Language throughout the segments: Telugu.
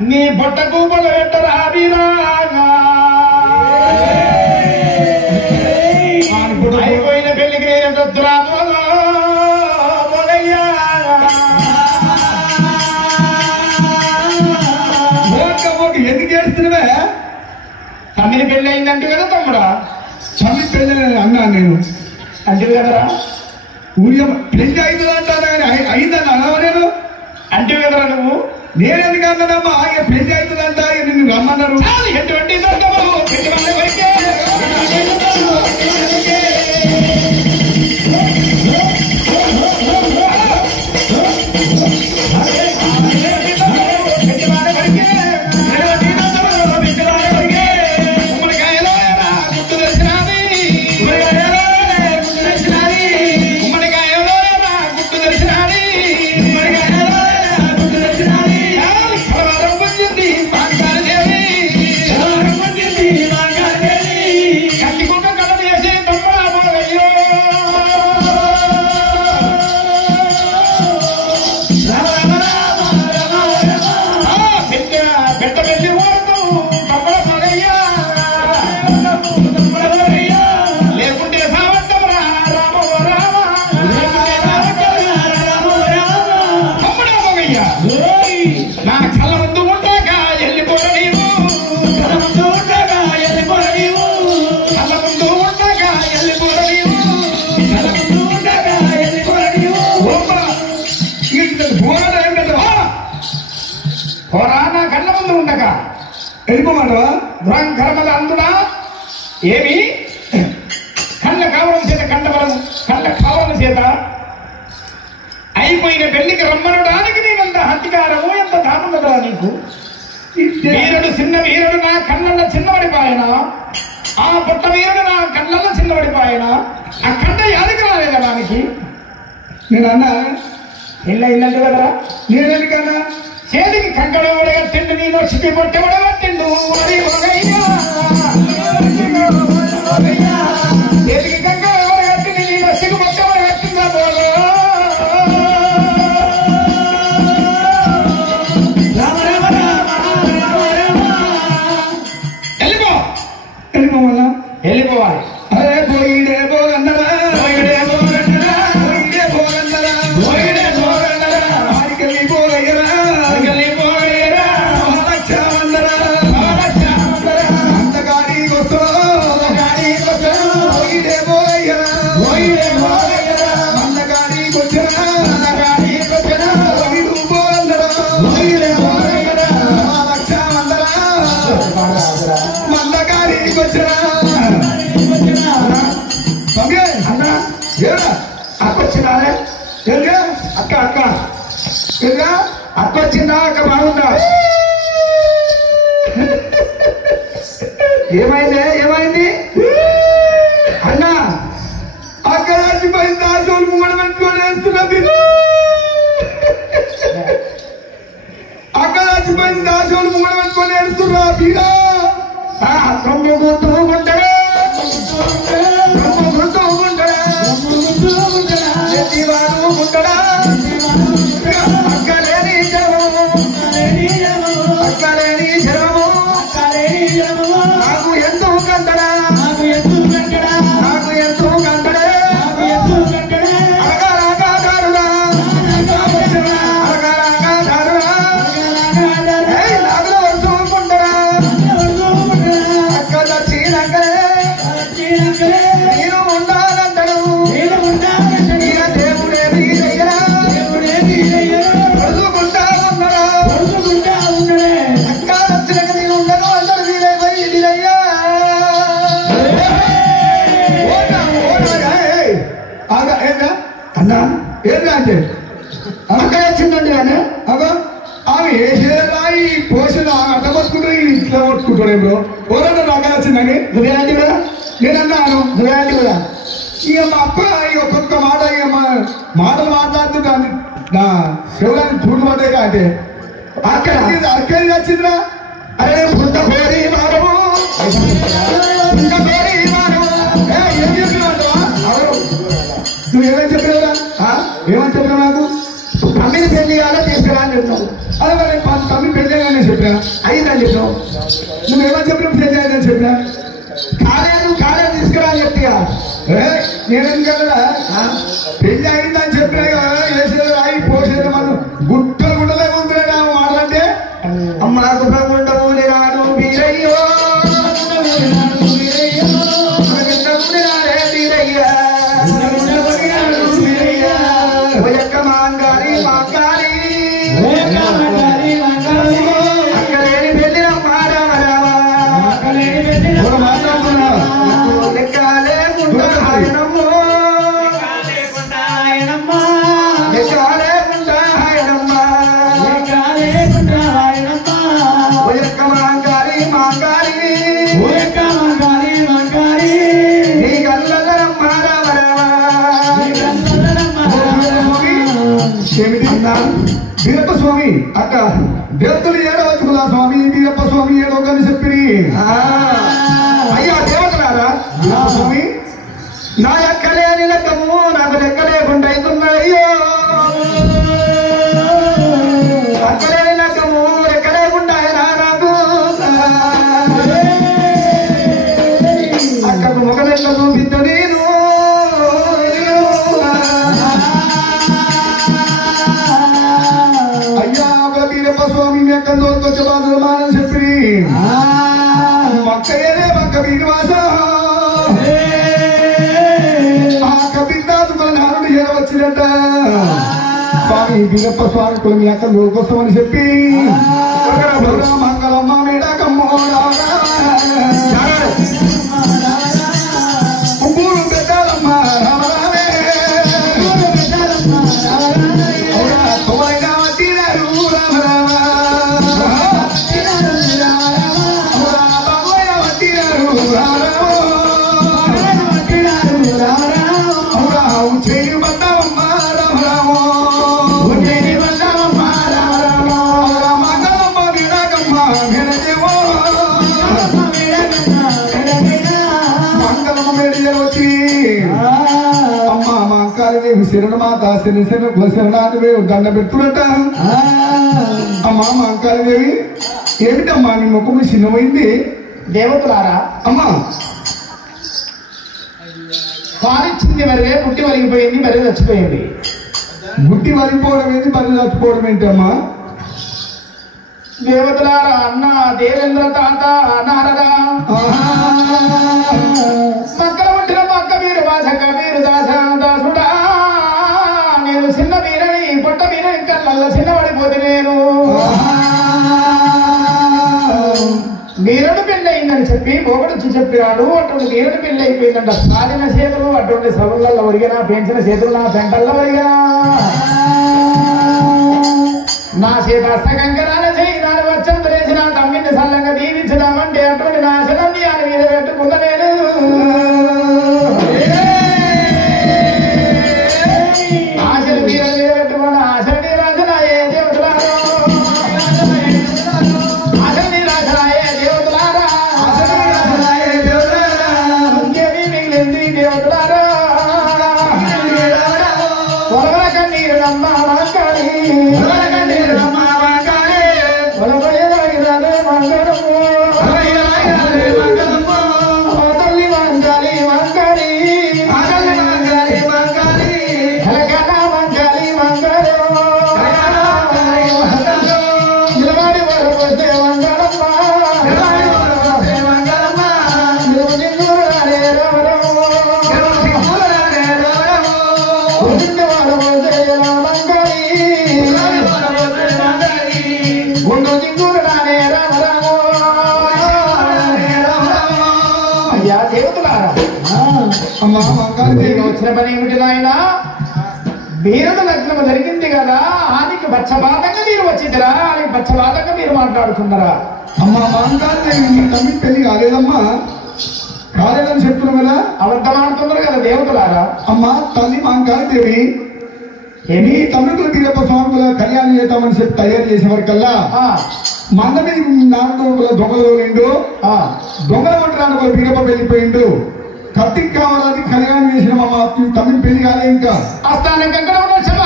నీ బొట్టకు బలెట్టరా వీరాగా అయిపోయిన పెళ్లికి నేను దొద్దురా ఎందుకు చేస్తున్నావే? తమ్మిని పెళ్లి అయిందంటే కదా తమ్ముడా? తమ్మి పెళ్ళి అన్నా నేను అంటే కదరా ఊరి పెళ్లి అవుతుందంటా అయిందన్నా అన్నావా నేను? అంటే కదరా నువ్వు? నేనెందుకు అన్నానమ్మా ఇక పెళ్లి అవుతుందంట నిన్ను రమ్మన్నారు. ఎటువంటి నా కళ్ళ ముందు ఉండగా వెళ్ళిపోమంటావా? కర్మల అందునా ఏమి కళ్ళ కావడం చేత కళ్ళ కావడం చేత అయిపోయిన పెళ్లికి రమ్మనడానికి నేనంత హత్తికారము ఎంత దామున్నదా నీకు? వీరుడు చిన్న వీరుడు నా కళ్ళల్లో చిన్నబడిపోయిన ఆ పుట్ట వీరుడు నా కళ్ళల్లో చిన్నబడిపోయిన ఆ కంట యాదికి రాలేదా దానికి? నేను అన్నా పెళ్ళి అయిందంటే కదరా? నేనెందుకన్నా? చేతికి కంకణం కట్టిండు నీ నొచ్చికి పొట్టెవడ కట్టిండు చేతికి కంకణం కట్టింది నీ నొచ్చికి పొట్టెవడ కట్టిందా పోలో వెళ్ళిపో వెళ్ళిపోమన్నా? వెళ్ళిపోవాలి. అరే పోయిడే పోగందరా పోయిడే పోగందరా పోయిడే పోగందరా పోయిడే పోగందరా ఆడికెళ్ళి పోగయ్యరా అక్కొచ్చినారే అక్క అక్క అక్క వచ్చిందా? అక్క బాగుందా? ఏమైంది ఏమైంది అన్నా? అక్క రాసిపోయింది దాసోలు ముంగడ పెట్టుకొని వేస్తున్నది. అక్క రాసిపోయింది దాసోలు ముంగడ పెట్టుకొని వేస్తున్నా బీరా రొమ్ము గుర్తు ఉంటారా అక్కలేని జనము నాకు ఎంతో కంటడా నాకు ఎంతో కంటడే నేను ఉండాలంటాడు దేవుడే పడుకుంటా ఉన్నాడా అక్క వచ్చినాక నేను ఉండను అందరు వీలైపోయి వీలయ్యా అన్నా ఏంటా అంటే అక్క వచ్చిందండి అని అబ్బా ఆమె వేసేదాయి పోసిన అడ్డ పట్టుకుంటూ ఇట్లా పట్టుకుంటాడే బ్రో ఎవరన్నా నాకు వచ్చిందని నువ్వేంటి కదా నేనన్నాను నువ్వేంటి కదా ఇక మా అప్ప ఇక ఒక్కొక్క మాట ఇక మాటలు మాట్లాడుతుంటాను నా శివరాన్ని పూర్తి పడ్డాయిగా అంటే అక్కడి వచ్చిందిరా అరే పుట్ట కోరి మానవు పుట్ట కోరి మానవు ఏం చెప్పినావు నువ్వు ఏమని చెప్పినవురా ఏమని చెప్పినావు నాకు తమ్మిని పెళ్లి చేయాలో తీసుకురా అని చెప్తావు అదే మరి తమ్మి పెళ్ళి చెప్పినా అయిందని చెప్పావు. నువ్వేమని చెప్పిన పెళ్లి అయిందని చెప్పినా కాలేదు తీసుకురా అని చెప్తిగా. నేనేం కదా పెళ్లి అయిందని చెప్పినా వేసేది రాయి పోసేది మనం గుట్టలు గుట్టలే ఉందిరా మాటలంటే అమ్మకు ఉండవు రాను వీరయ్యో మాంగారి మాంగారి అక్కలేని పెళ్లి లెక్కాలే గుండాయనమ్మో లెక్కాలే గుండాయనమ్మ ఒయక్క మాంగారి మాంగారి నీ కళ్ళరమ్మ వీరప్ప స్వామి అక్క దేవతలు ఏడవచ్చుకులా స్వామి వీరప్ప స్వామి ఏదో కానీ చెప్పి అయ్యా దేవతలారా స్వామి నా ఎక్కలేని లెక్కము నాకు లెక్క లేకుండా అవుతున్నాయ్యో. అక్కలేని లెక్కము లెక్క లేకుండా నాకు అక్కకు ఒక లెక్క చూపిద్దు నేను. అయ్యా ఒక వీరప్ప స్వామి ఎక్కడో కొంచెం బాధలు చెప్పి మక్కయ్యనే మక్క వీరవాస ఆ కబిందాదు మన నానుడు ఏడవచ్చినట్ట స్వామి వీరప్ప స్వామి కొన్ని అక్క కోసం అని చెప్పి మంగళమ్మ మేడకమ్మ ఊరు పెద్దాలమ్మ రామరామే శరణమాత శరణాదేవి దండ పెడుతున్నట్ట అమ్మా మా అంకాళదేవి ఏమిటమ్మా నీ ముఖము చిన్నమైంది దేవతలారా అమ్మా పాలిచ్చింది మరే పుట్టి వలిగిపోయింది మరీ చచ్చిపోయింది. బుట్టి వలిపోవడం ఏంటి పని చచ్చిపోవడం ఏంటమ్మా దేవతలారా అన్న దేవేంద్ర తాత నారదా పక్కన పుట్టిన పక్క మీరు భాషక మీరు దాసుడా నేను చిన్న మీరని పొట్ట మీర ఇంకా నల్ల చిన్నబడిపోతే నేను మీరడు పెళ్లి అయిందని చెప్పి పోగొడుచు చెప్పినాడు. అటువంటి మీరడు పెళ్లి అయిపోయిందంట. సాధిన చేతులు అటువంటి సభలలో ఒరిగినా పెంచిన చేతులు నా పెంటల్లో ఒరిగినా నా చేత అస్తకంకరాల చేయి నాడు వచ్చంత లేచి నా తమ్మిని సల్లంగా దీవించుదామంటే అటువంటి నా శనాన్ని ఆయన మీద పెట్టుకున్న నేను ఆశలు తీర మీద పెట్టుకున్న ఆశని రాజనాయే దేవతలారా ఆశని రాజనాయే దేవతలారా ఇంకేమీ మిగిలింది దేవతలారా పొలవల కన్నీరు నమ్మ వాకాలి వచ్చిన పని ఏమిటి నాయన వీరద లగ్నం జరిగింది కదా ఆనికి పచ్చబాతంగా మీరు వచ్చిద్దరా అని పచ్చబాతంగా మీరు మాట్లాడుతున్నారా అమ్మా మాంగారు తమ్మి పెళ్లి కాలేదమ్మా కాలేదని చెప్తున్నావు కదా అబద్ధమాడుతున్నారు కదా దేవతలారా అమ్మా తల్లి మాంగారు దేవి ఏమి తమిళకులు వీరప్ప స్వామి కళ్యాణం చేద్దామని చెప్పి తయారు చేసేవారికల్లా మంద మీద నాలుగు దొంగలు నిండు దొంగల వంటరానికి వీరప్ప వెళ్ళిపోయిండు. కత్తికి కావాలని కళ్యాణం చేసిన మా తమిళ పెళ్లి కాలే ఇంకా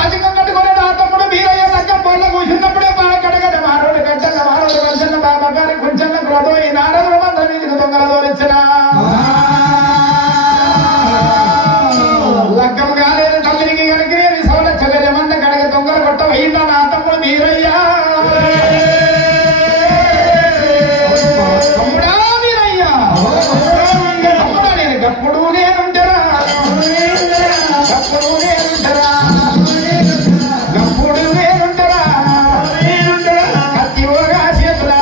అధికంగా నా తమ్ముడు వీరయ్య లగ్గం పళ్ళ కూర్చున్నప్పుడే బాగా కడగడ మారోడు గడ్డల మారోడు దొంగలతో ఈ నారదుల మంత్రం మీదకి దొంగలతో వచ్చిన లగ్గం కాలేదు తల్లికి కనుకనేవి సవల చగజమంత కడగ దొంగల కొట్ట అయిందా నా తమ్ముడు మీరయ్యా తమ్ముడా మీరయ్యా తమ్ముడా నేను గప్పుడు నేనుంటరా గప్పుడు నేనుంటరా గప్పుడు నేనుంటరా కత్తివోగా చేతులా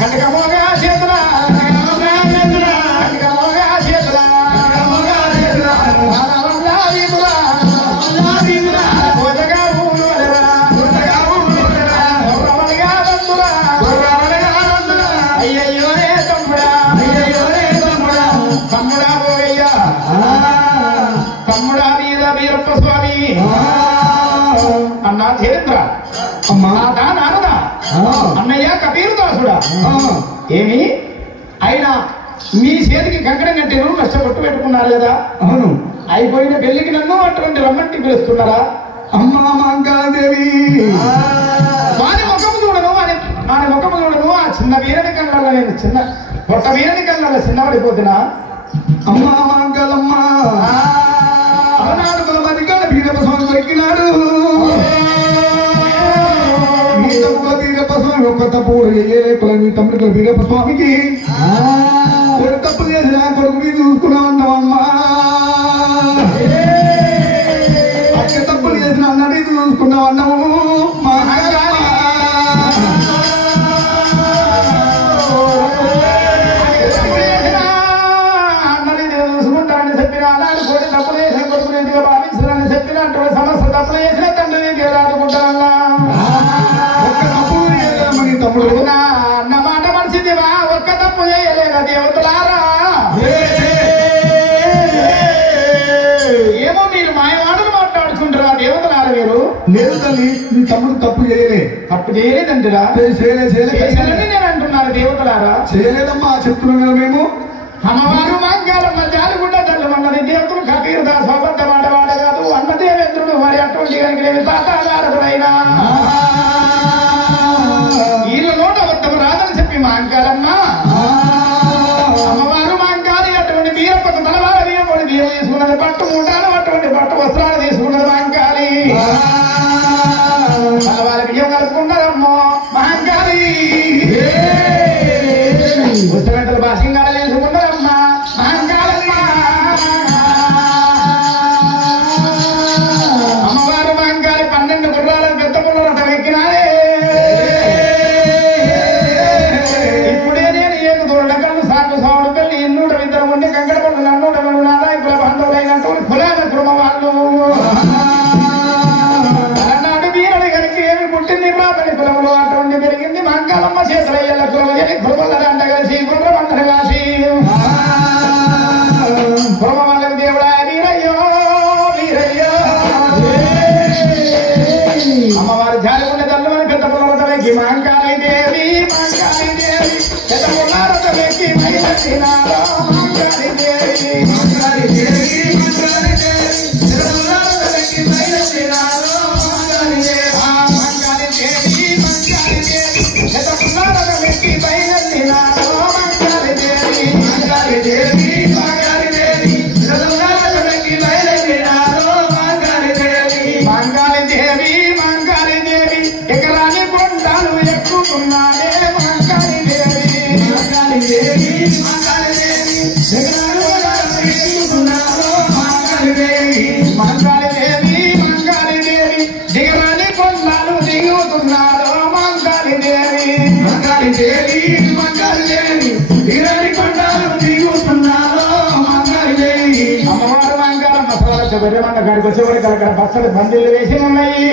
కనకమోగా చేతులా కనకమోగా చేతులా తమ్ముడా మీద వీరప్ప స్వామి అన్నా చరిత్ర అమ్మా నారదా అన్నయ్య కబీరు దాసుడా ఏమి అయినా మీ చేతికి కంకణం కట్టేను కష్టపట్టు పెట్టుకున్నారు కదా అవును అయిపోయిన పెళ్లికి నన్ను అటువంటి రమ్మంటి పిలుస్తున్నారా అమ్మా మంగాదేవి వాని ముఖము చూడను వాని ముఖము చూడను ఆ చిన్న వీరని కళ్ళల్లో నేను చిన్న పొట్ట వీరని కళ్ళల్లో చిన్నవాడిపోతున్నా అమ్మా మంగళమ్మ అలనాడు మదికాల వీరప్ప స్వామి దొరికినాడు మీ తమ్ముల వీరప్ప స్వామి ఒక్క తప్పు చేయలేకుల మీ తమ్ముడు వీరప్ప స్వామికి ఒక తప్పు చేసిన కొడుకు మీద చూసుకున్నామమ్మా అక్క తప్పులు చేసిన అన్నది చూసుకున్నామన్నాము మా చెప్పినట్టు సమస్య తప్పులు చేసిన తండ్రి రాదుకుంటానన్నా ఒక్క తప్పు చేయలేమని తమ్ముడు అన్న మాట మనిషిదివా ఒక్క తప్పు చేయలేదా దేవతలారా ఏమో మీరు మాయవాడలు మాట్లాడుకుంటారా దేవతలారా మీరు లేదు తల్లి నీ తమ్ముడు తప్పు చేయలే తప్పు చేయలేదంటురా చేయలేదని నేను అంటున్నాను దేవతలారా చేయలేదమ్మా చెప్తున్నాం కదా మేము అమ్మవారు మంగాలమ్మ జాలుగుండ తల్లుమన్నది దేవతలు కబీరు దాసు అబద్ధ మాటవాడ కాదు అన్న దేవేంద్రుడు మరి అటువంటి కనుక తాతాగారకుడైనా వీళ్ళ నోట అబద్ధం రాదని చెప్పి మాంకాలమ్మ అమ్మవారు మాంకాలి అటువంటి వీరప్పకు తలవార వీరముడి బియ్యం తీసుకున్నది పట్టు మూటాలు అటువంటి పట్టు వస్త్రాలు తీసుకున్నది మాంకాలి తలవార బియ్యం కలుపుకున్నారమ్మో మాంకాలి పుస్తకంటలు భాషంగాలు వేసుకున్నారమ్మా మాంకాలమ్మ అమ్మవారు మాంకాలి 12 గుర్రాలను పెద్ద పుల్లరట ఎక్కినారే ఇప్పుడే నేను ఏడు దూరడకలు సాగు సాగుడు పెళ్లి ఇన్నూట ఇద్దరు ఉండి కంకడ పళ్ళు నన్నూట రెండు నారాయకుల బంధువులైనట్టు కులాల కుటుంబ వాళ్ళు అలనాడు వీరుడి కనుక ఏమి పుట్టింది బాబని కులములు అటువంటి పెరిగింది మాంకాలమ్మ చేతులయ్యల కులమని కులముల దండ కలిసి గుర్రమందర కాసి కులమ వాళ్ళకు దేవుడా వీరయ్యో వీరయ్యో అమ్మవారి జాలిగుండె తల్లుమని పెద్ద పుల్లరతలకి మాంకాళి దేవి పెద్ద పుల్లరతలకి మైలచ్చినారో మాంకాళి దేవి మాంకాళి దేవి పెద్ద పుల్లరతలకి మైలచ్చినారో మాంకాళి దేవి పెద్ద పుల్లరతలకి మైలచ్చినారో మాంకాళి దేవి మాంకాళి దేవి మాంకాళి దేవి ఎకరాని కొండలు ఎక్కుతున్నాడే మాంకాళి దేవి మాంకాళి దేవి ఎకరాని కొండలు ఎక్కుతున్నారో మాంకాళి దేవి మాంకాళి దేవి దిగరాని కొండలు దిగుతున్నారో మాంకాళి దేవి దిగరాని కొండలు దిగుతున్నారో మాంకాళి దేవి అమ్మవారు మాంకాళమ్మ శబరిమల్ల గారికి వచ్చేవాడికి అక్కడ బస్సులు బండిలు వేసి ఉన్నాయి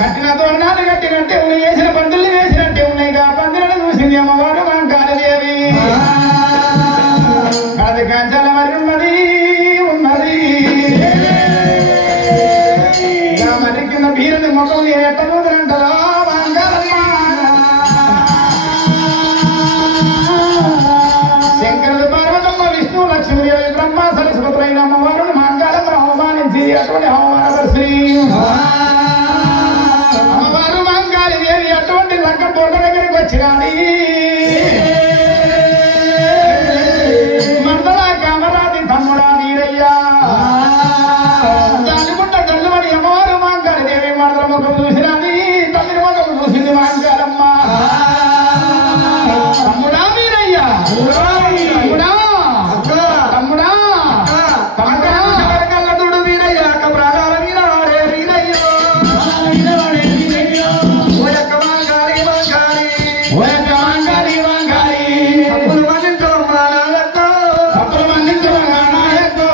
కట్టిన తోరణాలు కట్టినట్టే ఉన్నాయి వేసిన బండిలు వేసినట్టే ఉన్నాయి ఆ బండిలను చూసింది అమ్మవారు మాంకాళి దేవి అది కంచాల మరి ఉన్నది మరి కింద బీరని మొక్కలు ఎట్టబోతునంటారో మాంకాళమ్మ శంకరుడు పార్వతమ్మ విష్ణు లక్ష్మీదేవి బ్రహ్మ సరస్వతులైన అమ్మవారుని మాంకాళమ్మ అవమానించి అటువంటి అవమాన శ్రీ అమ్మవారు మాంకాళి దేవి అటువంటి లంక పొందల మాంకాలమ్మ తమ్ముడా వీరయ్యా తమ్ముడా కళ్ళదుడు వీరయ్యా కబ్రాదాల వీరవాడే వీరయ్యో ఓయక్క మాంకాలి మాంకాలి ఓయక్క మాంకాలి మాంకాలి తప్పులు మన్నించవమ్మా నాయక్కో తప్పులు మన్నించవమ్మా నాయక్కో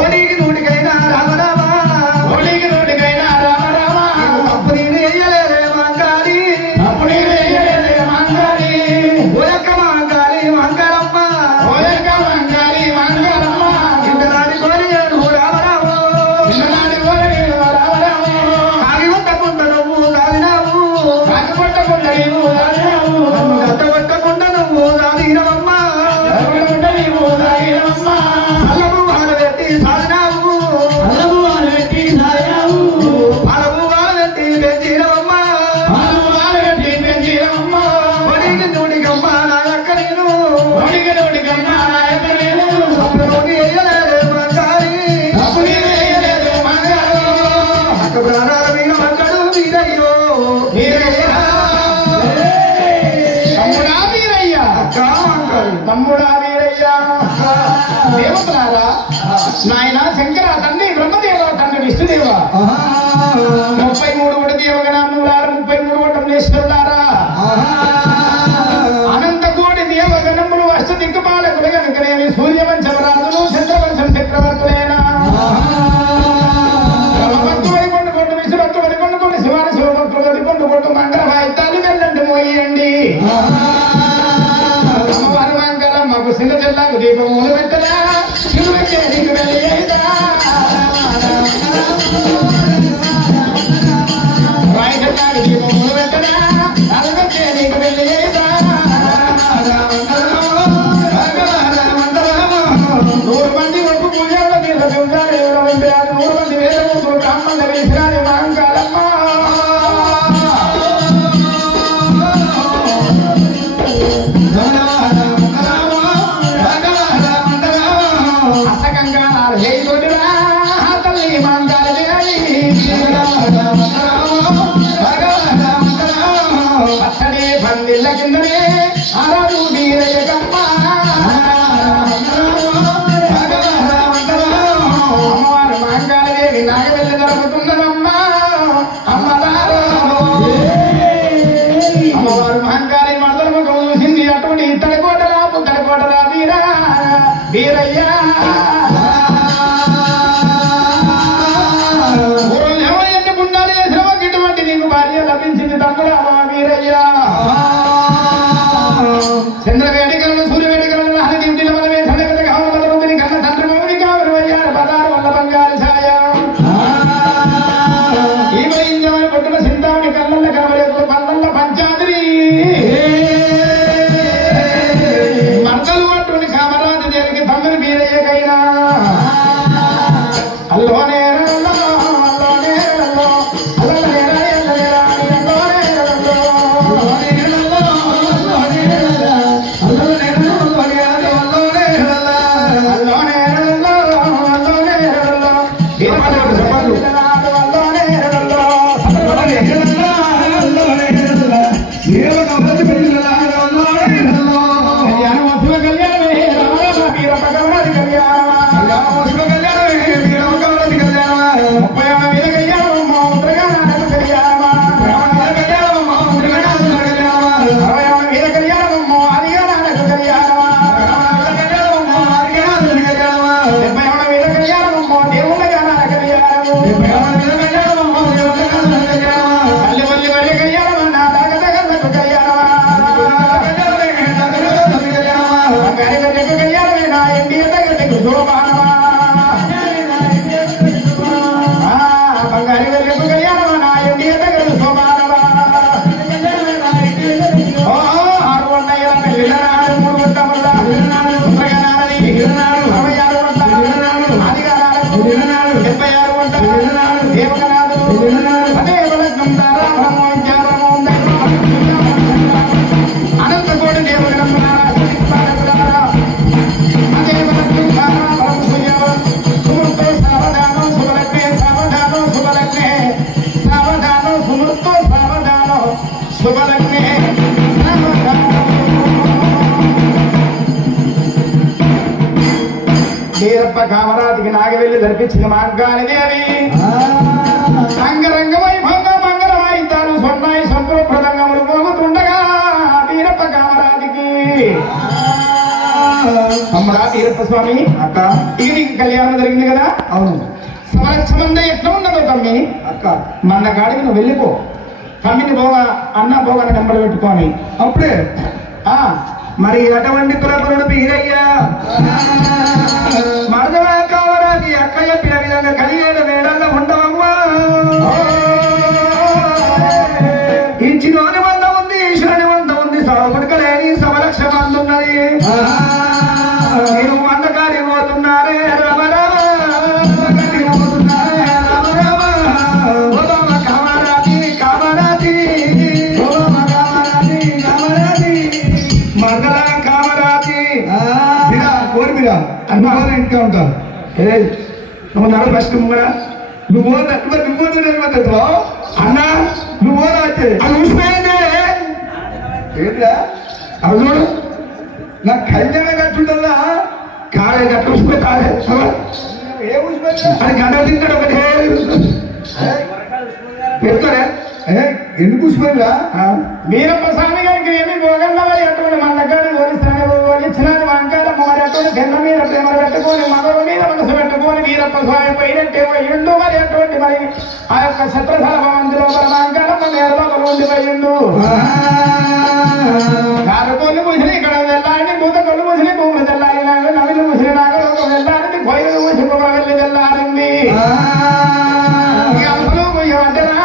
ఓడికి నూటికైనా రామరామా ఓడికి నూటికైనా రామరామా తప్పు నేను వేయలేదే మాంకాలి తప్పు నేను వేయలేదే మాంకాలి ఓయక్క మాంకాలి మాంకాలమ్మ ఓయక్క మాంకాలి మాంకాలమ్మ ఇంతనాటి కోరియాడు రామరామో ఇంతనాటి కోరియాడు రామరామో కాగిపట్టకుండా నువ్వు దాదినావు కాగిపట్టకుండా నీవు దాదినావు నన్ను గట్టబట్టకుండా నువ్వు దాదినవమ్మా నీవు దాదినవమ్మా అల్లము వాడబెట్టి సాధినావు అల్లము వాడబెట్టి సాధినావు అలము వాడబెట్టి పెంచినవమ్మా అలము వాడబెట్టి పెంచినవమ్మా ఒడికి నూడికమ్మ నాయక్క నేను ఒడికి నూడికమ్మ నాయక్క నేను అప్పులోకి వేయలేదు మంగారి అప్పుడు వేయలేదు మంగారు అక్క ప్రాణాల మీద మంగడు వీరయ్యో వీరయ్యా తమ్ముడా వీరయ్యా తమ్ముడా వీరయ్యా దేవతలారా నాయన శంకర తండ్రి బ్రహ్మదేవ తండ్రి విష్ణుదేవ 33 కోటి దేవగణములారా 33 కోటములేశ్వరులారా అనంత కోటి దేవగణములు అష్ట దిక్కుపాలకులు కనుకనేమి సూర్యవంశమరాజులు చంద్రవంశం చక్రవర్తులైనా బ్రహ్మభక్తుడి కొండుకొండు విష్ణుభక్తుడి కొండుకొండు శివాని శివభక్తుడి కొండుకొండు మంగళ వాయిద్యాలు వెళ్ళండి మోయండి అమ్మవారి మంగళం మాకు చిన్న చెల్లకు దీపములు పెట్టదా శివుడు పెట్టే నీకు వెళ్ళేదా వాయిద్యాలకు దీపములు పెట్టదా అది పెట్టే నీకు వెళ్ళేదా 100 మంది ఒప్పు పూజల్లో నీళ్ళ చూడాలి 100 మంది వేదమూతులు కమ్మల వేసిరాని మాంకాలమ్మ అసకంగా హేతుడిరా తల్లి మాంకాలి అచ్చడే పందిళ్ళ కిందనే అరడు వీరయ్యకమ్మ అమ్మవారు మాంకాళదేవి నాగవెల్లి దొరుకుతున్నదమ్మా అమ్మవారు మహంకాళి మడతల ముఖం చూసింది అటువంటి తడకోటరా పుత్తడకోటరా వీరా వీరయ్యా ఎన్ని పుణ్యాలు చేసిన ఇటువంటి నీకు భార్య లభించింది తమ్ముడా వీరయ్యా చంద్రవేడికలను సూర్యవేడికలను హరిదింటిల మన వేసండి కావలమంది కన్న తండ్రి మౌని కావరు అయ్యారు పదారు వల్ల బంగారు ఛాయ ఈ వైద్యమైన పుట్టిన సింతామణి కళ్ళల్ల కనబడేప్పుడు పల్లల్ల పంచాద్రి మర్దలు అటువంటి కామరాజు దేనికి తమ్మిని వీరయ్యకైనా అల్లోనే కళ్యాణ శుభలగ్నే వీరప్ప కామరాతికి నాగవెల్లి ధర్పించిన మాంకాని దేవి అంగరంగ వైభవంగా మంగళ వాయిద్యాలు సొన్నాయి సంప్రదంగములు మోగుతుండగా వీరప్ప కామరాతికి అమ్మరా వీరప్ప స్వామి అక్క ఇది నీకు కళ్యాణం జరిగింది కదా అవును సమరక్షమంద ఎట్లా ఉన్నదో తమ్మి అక్క మన కాడికి నువ్వు వెళ్ళిపో తమ్మిని పోగా అన్న పోగానే నెంబర్ పెట్టుకొని అప్పుడే మరి అటువంటి కులపురుడు వీరయ్యా మరదవ కావరాది అక్క చెప్పిన విధంగా కలిగేడు వేళల్లో ఉండవమ్మా ఇచ్చినోని వంద ఉంది ఈశ్వరుని వంద ఉంది సవకుడుకలేని సమరక్ష మంది ఉన్నది నేను వందకారి పోతున్నారే రమ రమ కామరాతి కామరాతి మరదల కామరాతి కోరి మీరా అన్న ఇంటికే ఉంటారు నువ్వు నడు ఫస్ట్ ముంగడ నువ్వు నువ్వు అన్న నువ్వు వచ్చే అది ఊసిపోయింది ఏంట్రా అవి చూడు నాకు కళ్యాణం కట్టుంటదా కాలే గట్ల ఊసిపోయి కాలే ఏ ఊసిపోయిందా అది గంట తింటాడు ఒకటి పెడతారే ఎందుకు ఊసిపోయిందా వీరప్ప స్వామి గారికి ఏమి భోగంలో అటువంటి మన దగ్గర పోలిస్తానే ఇచ్చినది వంకాయలమ్మ మరి అటువంటి జన్మ మీద ప్రేమ పెట్టుకొని మగవ మీద మనసు పెట్టుకొని వీరప్ప స్వామి పోయినట్టే పోయిండు మరి అటువంటి మరి ఆ యొక్క శత్రుసల మందిలో వంకాయలమ్మ నేరలో ఉండి పోయిండు కారుకోళ్ళు ముసిలి ఇక్కడ వెళ్ళాలని భూతకొళ్ళు ముసిలి భూములు తెల్లాలి నవిలు ముసిలి నాగలోకం వెళ్ళాలని బయలు ముసి వెళ్ళి తెల్లారింది అసలు పోయేవంటరా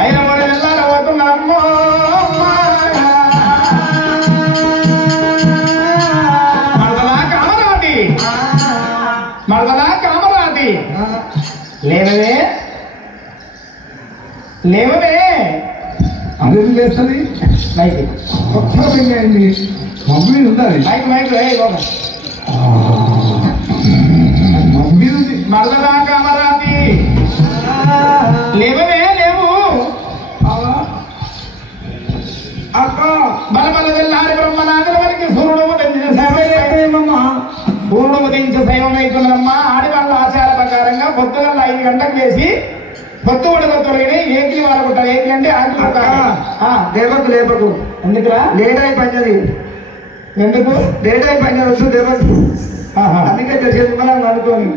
అయిన మరి వెళ్ళాలవుతున్నామ్మో మరదలా కామరాతి మరదలా కామరాతి లేవవే లేవవే అది లేస్తుంది మైక్ కొత్త పెళ్లి అయింది మమ్మీ ఉండాలి మైక్ మైక్ మమ్మీ ఉంది మరదలా కామరాతి లేవవే లేవు అక్క బలబల వెళ్ళాలి బ్రహ్మనాథుల వరకు సూర్యుడు ఉదయించిన సేవమేమమ్మా సూర్యుడు ఉదయించే శైవమైతున్నదమ్మా ఆడి వాళ్ళ ఆచార ప్రకారంగా పొద్దుగల 5 గంటలకు చేసి పొత్తు వడగ తొలగిని ఏకిలి వాడుకుంటారు ఏకిలి అంటే ఆకిలి లేపకు లేపకు ఎందుకురా లేట్ అయి పనిది ఎందుకు లేట్ అయి పని వచ్చు లేపకు అందుకే చేసి అనుకోని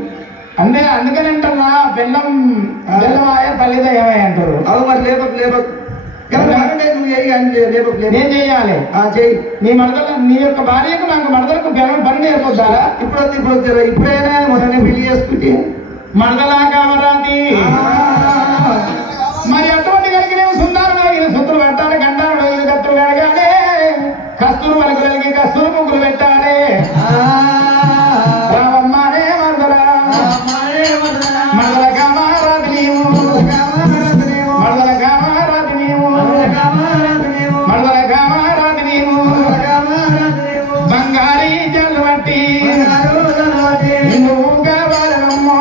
అందుకని అంటున్నా బెల్లమాయ తల్లిదయమై అంటారు అవు మరి లేపకు లేపకు నువ్వు లేపకు నేను చెయ్యాలి చెయ్యి నీ మరదల నీ యొక్క భార్యకు నాకు మరదలకు పని నేర్పొద్దారా ఇప్పుడు ఇప్పుడైనా మొన్న పెళ్లి చేసుకుంటే మరదలా కామరాతి మరి అటువంటి కలిగిన సుందరంగా సుత్తులు పెట్టాలి గంటాలు కత్తులు కడగానే కస్తూరు వరకు కలిగి కస్తూరు ముగ్గులు పెట్టాలి రామమ్మానే మరదల మరదల కామరాతి నీవు మరదల కామరాతి నీవు మరదల కామరాతి నీవు బంగారీ జల్లు బట్టి నువ్వు కావాలమ్మో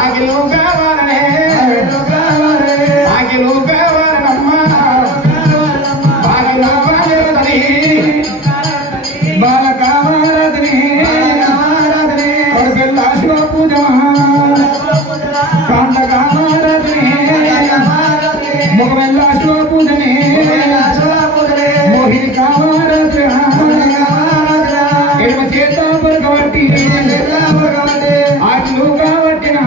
ఆగిలు కావాలనే ఆగిలు కావాలమ్మా ఆగిలు కావాలని బాల కావాలని పెళ్ళ శివ పూజ కాంత కావాలని ముఖమెల్ల శివ పూజనే మోహిని కావాలని ఎడమ చేత పరకబట్టి ఆకిలు కాబట్టిన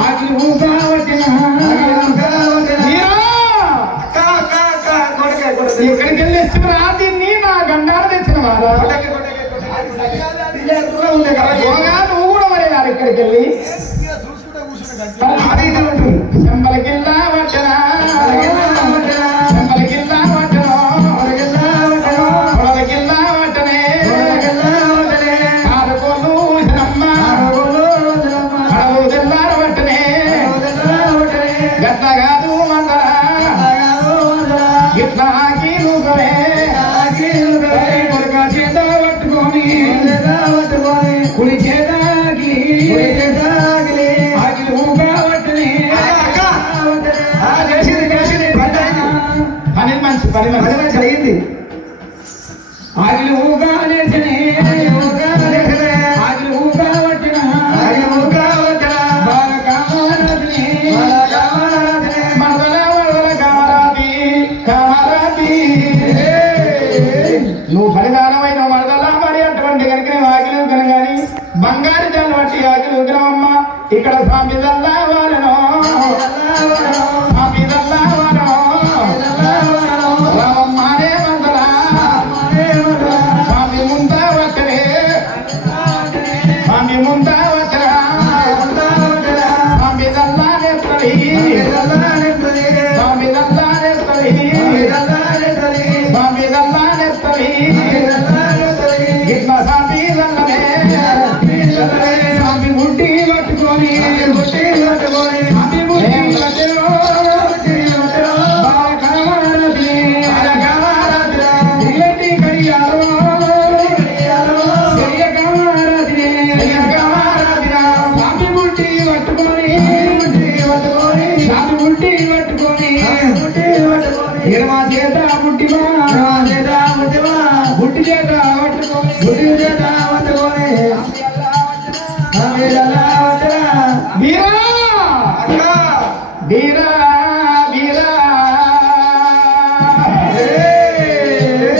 ఆకిలు కాబట్టిన ఎక్కడికి వెళ్ళి రాత్రి నా గండాలు తెచ్చిన వారా నువ్వు కూడా మరి ఇక్కడికి వెళ్ళి చెంబలకిల్లా వచ్చనా చెంబలకిల్లా వచ్చను పొడలకిల్లా వచ్చనే కారుకోలు ఊసినమ్మ అడవు తెల్లారు పట్టనే గట్ల కాదు మంగళ ఇట్లా ఆకీలుగమే కొడుక చేత పట్టుకొని కుడి చేత ఆకిలు పని మంచి అయింది. ఆగిలుగా నేర్చనే ఆగిలుగా పట్టిన బాల కామరాజుని మరదల మరదల కామరాజి కామరాజి నువ్వు ఫలిదానమైన మరదల మరి అటువంటి కనుక ఆగిలు కనగాని బంగారు జల్లు బట్టి ఆగిలు విగ్రహమ్మ ఇక్కడ స్వామి దల్లావాలను స్వామి దల్లావాలను రామమ్మనే మరదల స్వామి ముందా వచ్చనే స్వామి ముందా వచ్చరా స్వామి దల్లా నేర్పడి స్వామి దల్లా నేర్పడి స్వామి దల్లా నేర్పడి ఇట్లా స్వామి దల్లనే స్వామి గుడ్డి పట్టుకొని స్వామి గుడ్డి పట్టుకో బాల కామరాజుని శ్రీయటి కడియాలో శ్రీయ కామరాజుని స్వామి గుడ్డి పట్టుకొని స్వామి గుడ్డి పట్టుకొని ఇరవై చేత బుట్టివా బుట్టి చేత పట్టుకొని వీరా వీరా వీరా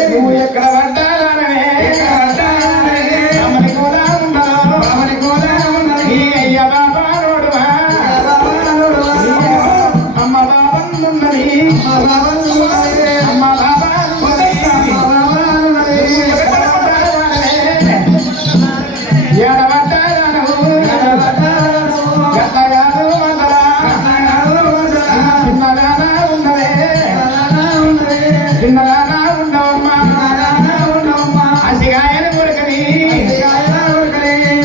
నువ్వు ఎక్కడ పడ్డానమే అమ్మని కూడా ఉండవు నీ అయ్య బాబా రోడువా అమ్మ బాబన్నది అమ్మ బాబా చిన్నదానా ఉండవమ్మా అసిగాయన కొరకని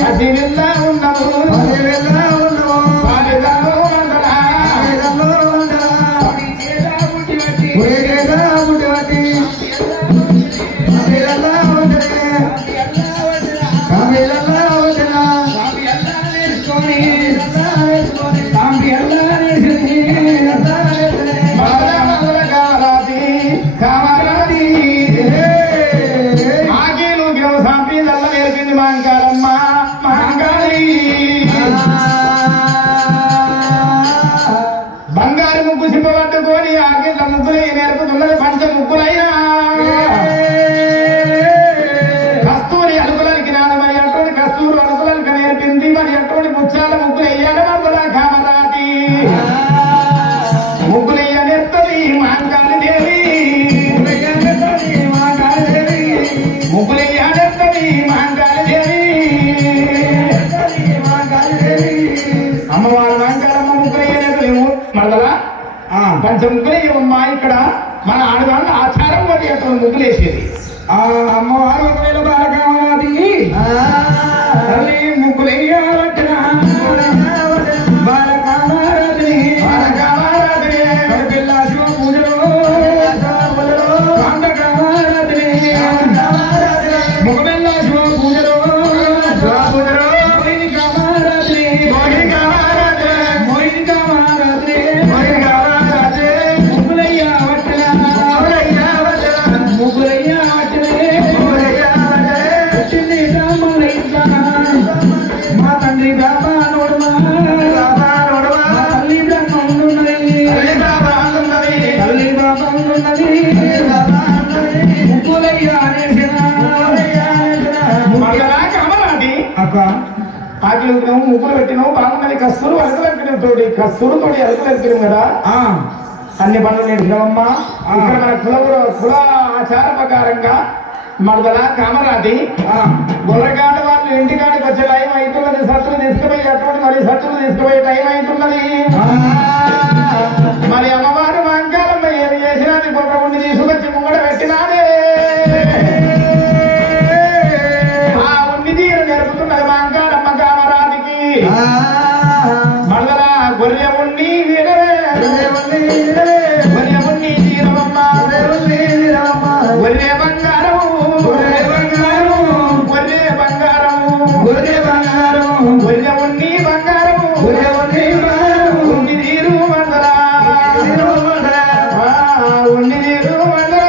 అసి వెళ్ళ ఉండవు పాలిదల్లో వందలా ఆకేలు గిరవ సాంపి దల్ల నేర్పింది మాంకారమ్మ మాంకాళి బంగారు ముగ్గు సిప్పబట్టుకొని ఆకేళ్ళ ముగ్గులే నేర్పుతున్నది పంచ ముగ్గులైనా కస్తూరి అలుగులకి నాదమని అటువంటి కస్తూరు అలుగులకి నేర్పింది మరి అటువంటి ముచ్చాల ముగ్గులు వేయాలి మరదల కామరాటి ముగ్గులు వేయ నేర్పది మాంకాళి దేవి ముగ్గులు వేయ నేర్పది మాంకాళి దేవి అమ్మవారు మాంకాళమ్మ ముగ్గులు వేయలేము మరదల పంచ ముగ్గులు వేయమ్మా ఇక్కడ మన ఆడవాళ్ళ ఆచారం మరి అటువంటి ముగ్గులు వేసేది అమ్మవారు ఒకవేళ బాలకామరాది తల్లి ముగ్గులు వేయాలంటున్నా బాలకామరాజుని పిల్ల శివ పూజలు కాంతకామరాజుని ముఖమెల్ల శివ పూజలు మోహిని కామరాజుని మోహిని కామరాజుని ముగ్గులయ్యా వట్టన ముగ్గులయ్యా వట్టనే రామల ఇంట్లో మా తండ్రి బ్రహ్మానోడుమా మా తల్లి బ్రహ్మనున్నది తల్లి బ్రహ్మనున్నది ముగ్గులయ్యా కామరాటి అక్క ఆకిలు ముగ్గులు పెట్టినావు బాగున్నది కస్తూరు అరకలెక్కినావు తోటి కస్తూరు తోటి అరకలెక్కినాం కదా అన్ని పనులు నేర్పినావమ్మా ఇక్కడ మన కుల ఆచార ప్రకారంగా మరదల కామరాటి గొర్రెకాడ వాళ్ళు ఇంటికాడికి వచ్చే టైం అవుతున్నది సత్తులు తీసుకుపోయి అటువంటి మరి సత్తులు తీసుకుపోయే టైం అవుతున్నది మరి అమ్మవారు మాంకాలమ్మ ఏమి చేసినది గొర్రె ఉండి తీసుకొచ్చి ముంగడ పెట్టినాదే ఆ ఉండి తీరు నేర్పుతున్నది మాంకాలమ్మ కామరాటికి మరదల గొర్రె ఉండి వీడవే గొర్రె ఉండి తీరవమ్మ గొర్రె బంగారము గొర్రె ఉన్ని బంగారము ఉన్ని నీరు మందరా ఉన్ని నీరు మందరా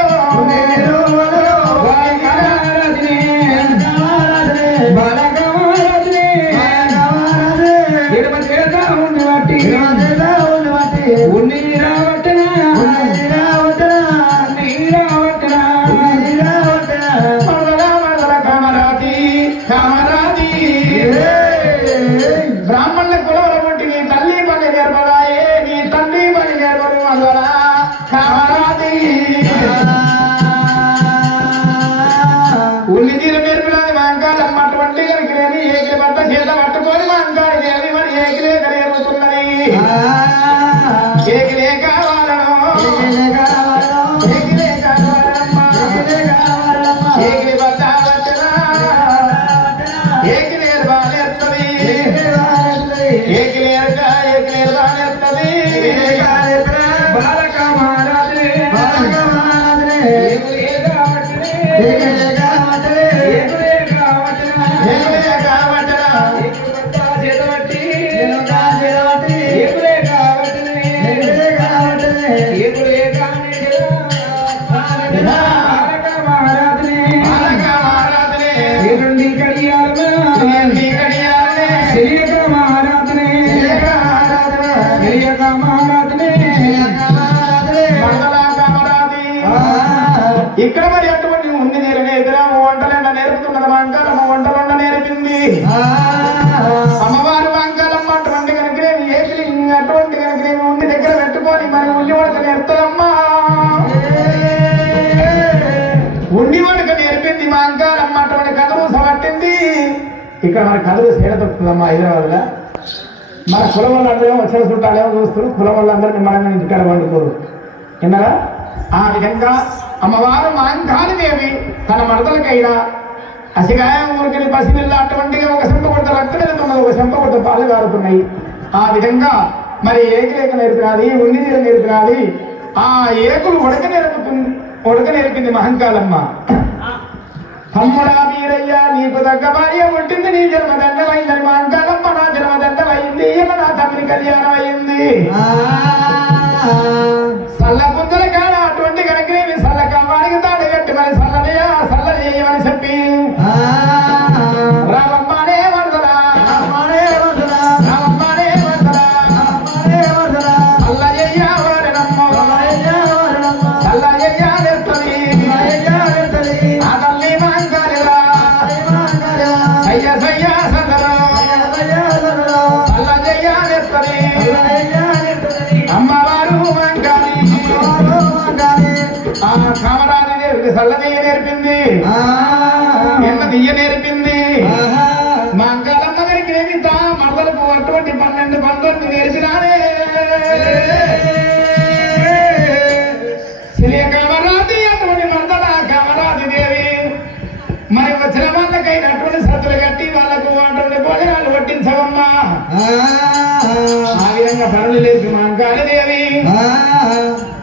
ఇక్కడ మరి అటువంటి ఉంది నేరుగా ఎదురా వంటలంట నేర్పుతున్నది మంకాలమ్మ వంటలంట నేర్పింది అమ్మవారు మంకాలమ్మ అటువంటి కనుకనేమి ఏపీ అటువంటి కనుకనేమి ఉండి దగ్గర పెట్టుకొని మరి ఉండి వడక నేర్పుతుందమ్మా ఉండి వడక నేర్పింది మంకాలమ్మ అటువంటి కథలు సవట్టింది ఇక్కడ మరి కథలు సేడ దొరుకుతుందమ్మా హైదరాబాద్ లో మన కులం వాళ్ళందరూ వచ్చిన చుట్టాలేమో చూస్తారు కులం వాళ్ళందరూ నిమ్మలంగా ఇంటికాడ వండుకోరు విన్నారా ఆ విధంగా అమ్మవారు మాంకాళిదేవి తన మరదలకైనా అసిగాయం ఊరికి పసిపిల్ల అటువంటిగా ఒక చెంప కొట్ట రక్తం వెళ్తున్నది ఒక చెంప కొట్ట పాలు కారుతున్నాయి ఆ విధంగా మరి ఏకలేక నేర్పినది ఉండి నీరు నేర్పినది ఆ ఏకులు ఉడక నేర్పింది మహంకాళమ్మ తమ్ముడా వీరయ్య నీకు తగ్గ భార్య ఉంటుంది నీ జన్మదండమైందని మహంకాళమ్మ నా జన్మదండమైంది నా తమ్ముని కళ్యాణం అయింది సల్ల పుంజల కాడ అటువంటి కనుకనేమి సల్ల కావానికి తాడు కట్టి మరి సల్లనయ్యా సల్ల చేయమని చెప్పి రామమ్మనే వరదరా రామమ్మనే వరదరా సల్ల చెయ్యవారనమ్మ సల్ల చెయ్యాలెత్తది ఆ తల్లి మాంకాలిరా సయ్య సయ్య సల్లరా సల్ల చెయ్యాలెత్తది అమ్మవారు మంకాలి ఆ కామరాజు నేర్పి సల్లదీయ నేర్పింది ఎంత దియ్య నేర్పింది మంకాలమ్మ గారికి ఏమితా మరదలకు అటువంటి 12 పంతొమ్మిది నేర్పినారే శ్రీ కామరాజు అటువంటి మరదల కామరాజు దేవి మరి వచ్చిన వాళ్ళకైనా అటువంటి సత్తులు కట్టి వాళ్ళకు అటువంటి భోజనాలు వడ్డించవమ్మా ఆ విధంగా పనులు లేదు మంకాళిదేవి